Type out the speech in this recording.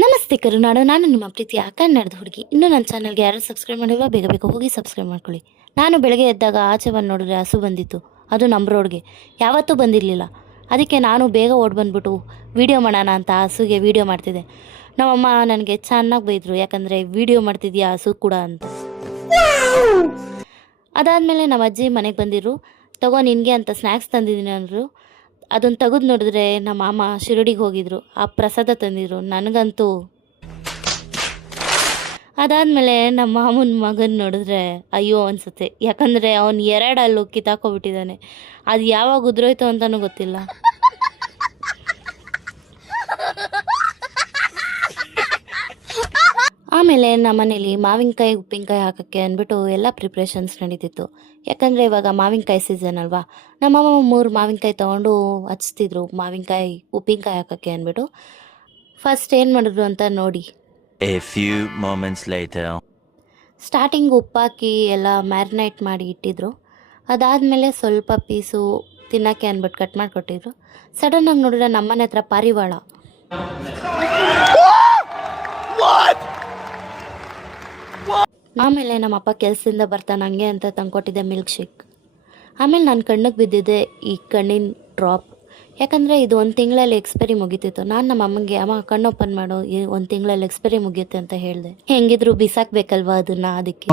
ನಮಸ್ತೆ ಕರುನಾಡು, ನಾನು ನಿಮ್ಮ ಪ್ರೀತಿಯ ಕನ್ನಡದ ಹುಡುಗಿ. ಇನ್ನೂ ನನ್ನ ಚಾನಲ್ಗೆ ಯಾರು ಸಬ್ಸ್ಕ್ರೈಬ್ ಮಾಡಿಲ್ವಾ ಬೇಗ ಬೇಗ ಹೋಗಿ ಸಬ್ಸ್ಕ್ರೈಬ್ ಮಾಡ್ಕೊಳ್ಳಿ. ನಾನು ಬೆಳಗ್ಗೆ ಎದ್ದಾಗ ಆಚೆ ಬಂದು ನೋಡಿದ್ರೆ ಹಸು ಬಂದಿತ್ತು, ಅದು ನಮ್ಮ ರೋಡ್ಗೆ ಯಾವತ್ತೂ ಬಂದಿರಲಿಲ್ಲ. ಅದಕ್ಕೆ ನಾನು ಬೇಗ ಓಡಿ ಬಂದುಬಿಟ್ಟು ವೀಡಿಯೋ ಮಾಡೋಣ ಅಂತ ಹಸುಗೆ ವೀಡಿಯೋ ಮಾಡ್ತಿದ್ದೆ. ನಮ್ಮಮ್ಮ ನನಗೆ ಚೆನ್ನಾಗಿ ಬೈದರು, ಯಾಕಂದರೆ ವೀಡಿಯೋ ಮಾಡ್ತಿದ್ಯಾ ಹಸು ಕೂಡ ಅಂತ. ಅದಾದಮೇಲೆ ನಮ್ಮ ಅಜ್ಜಿ ಮನೆಗೆ ಬಂದಿದ್ರು, ತಗೋ ನಿನಗೆ ಅಂತ ಸ್ನ್ಯಾಕ್ಸ್ ತಂದಿದ್ದೀನಿ ಅಂದರು. ಅದನ್ನು ತೆಗೆದು ನೋಡಿದ್ರೆ ನಮ್ಮ ಮಾಮ ಶಿರಡಿಗೆ ಹೋಗಿದ್ರು, ಆ ಪ್ರಸಾದ ತಂದಿದ್ರು. ನನಗಂತೂ ಅದಾದಮೇಲೆ ನಮ್ಮ ಮಾಮನ ಮಗನ ನೋಡಿದ್ರೆ ಅಯ್ಯೋ ಅನಿಸುತ್ತೆ, ಯಾಕಂದರೆ ಅವನು 2 ಹಲ್ಲು ಕಿತ್ತಾಕೊಬಿಟ್ಟಿದ್ದಾನೆ. ಅದು ಯಾವಾಗ ಉದುರೋಯ್ತು ಅಂತಲೂ ಗೊತ್ತಿಲ್ಲ. ಆಮೇಲೆ ನಮ್ಮ ಮನೇಲಿ ಮಾವಿನಕಾಯಿ ಉಪ್ಪಿನಕಾಯಿ ಹಾಕೋಕ್ಕೆ ಅಂದ್ಬಿಟ್ಟು ಎಲ್ಲ ಪ್ರಿಪ್ರೇಷನ್ಸ್ ನಡೀತಿತ್ತು. ಯಾಕಂದರೆ ಇವಾಗ ಮಾವಿನಕಾಯಿ ಸೀಸನ್ ಅಲ್ವಾ. ನಮ್ಮಮ್ಮ 3 ಮಾವಿನಕಾಯಿ ತೊಗೊಂಡು ಹಚ್ತಿದ್ರು ಮಾವಿನಕಾಯಿ ಉಪ್ಪಿನಕಾಯಿ ಹಾಕೋಕ್ಕೆ ಅಂದ್ಬಿಟ್ಟು. ಫಸ್ಟ್ ಏನು ಮಾಡಿದ್ರು ಅಂತ ನೋಡಿ. A few moments later. Starting ಉಪ್ಪಾಕಿ ಎಲ್ಲ ಮ್ಯಾರಿನೇಟ್ ಮಾಡಿ ಇಟ್ಟಿದ್ರು. ಅದಾದಮೇಲೆ ಸ್ವಲ್ಪ ಪೀಸು ತಿನ್ನೋಕ್ಕೆ ಅಂದ್ಬಿಟ್ಟು ಕಟ್ ಮಾಡಿಕೊಟ್ಟಿದ್ರು. ಸಡನ್ನಾಗಿ ನೋಡಿದ್ರೆ ನಮ್ಮನೆ ಹತ್ರ ಪಾರಿವಾಳ. ಆಮೇಲೆ ನಮ್ಮಪ್ಪ ಕೆಲಸದಿಂದ ಬರ್ತಾನೆ ಹಂಗೆ ಅಂತ ತಂದ್ಕೊಟ್ಟಿದ್ದೆ ಮಿಲ್ಕ್ ಶೇಕ್. ಆಮೇಲೆ ನಾನು ಕಣ್ಣಿಗೆ ಬಿದ್ದಿದ್ದೆ ಈ ಕಣ್ಣಿನ ಡ್ರಾಪ್. ಯಾಕಂದರೆ ಇದು 1 ತಿಂಗಳಲ್ಲಿ ಎಕ್ಸ್ಪೈರಿ ಮುಗೀತಿತ್ತು. ನಾನು ನಮ್ಮ ಅಮ್ಮಂಗೆ ಅಮ್ಮ ಕಣ್ಣು ಓಪನ್ ಮಾಡು, 1 ತಿಂಗಳಲ್ಲಿ ಎಕ್ಸ್ಪೈರಿ ಮುಗಿಯುತ್ತೆ ಅಂತ ಹೇಳಿದೆ. ಹೆಂಗಿದ್ರು ಬಿಸಾಕ್ಬೇಕಲ್ವಾ ಅದನ್ನು, ಅದಕ್ಕೆ